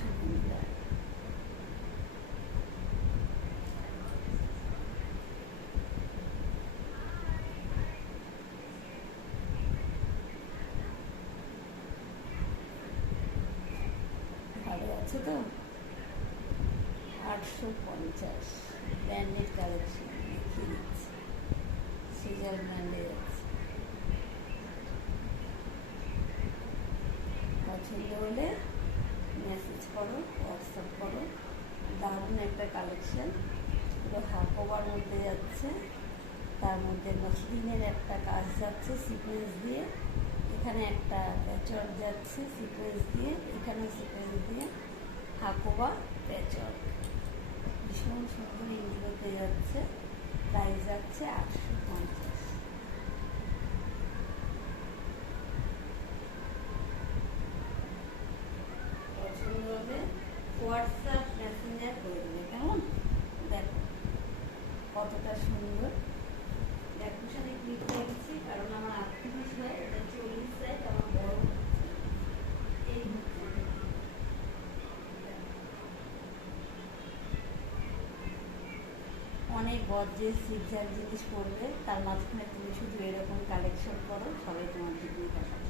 নমস্কার বন্ধুরা, ভালো আছে তো? 850 ব্র্যান্ডেড কালেকশন দেখিয়ে দিচ্ছি। সিজার ব্র্যান্ডের আছে, পছন্দ হলে মেসেজ করো, হোয়াটসঅ্যাপ করো। দারুণ একটা কালেকশন, পুরো হাফ ওভার মধ্যে যাচ্ছে, তার মধ্যে মসলিনের একটা কাজ যাচ্ছে সিকোয়েন্স দিয়ে, এখানে একটা প্যাচওয়ার্ক যাচ্ছে সিকোয়েন্স দিয়ে, এখানেও সিকোয়েন্স দিয়ে, হাফ ওভার প্যাচওয়ার্ক। ভীষণ সুন্দর এগুলোতে যাচ্ছে। প্রাইস যাচ্ছে 850। পছন্দ হবে হোয়াটসঅ্যাপ মেসেঞ্জার করে দেবে, কেমন? দেখো কতটা সুন্দর। দেখো সাথে ক্লিক রেখেছি কারণ আমার 38 হয়, এটা 40 সাইজ, আমার বড় এই অনেক গর্জেস সিজার জিনিস পড়বে, তার মাঝখানে তুমি শুধু এরকম কালেকশন করো, সবাই তোমার দিকে দেখাচ্ছে।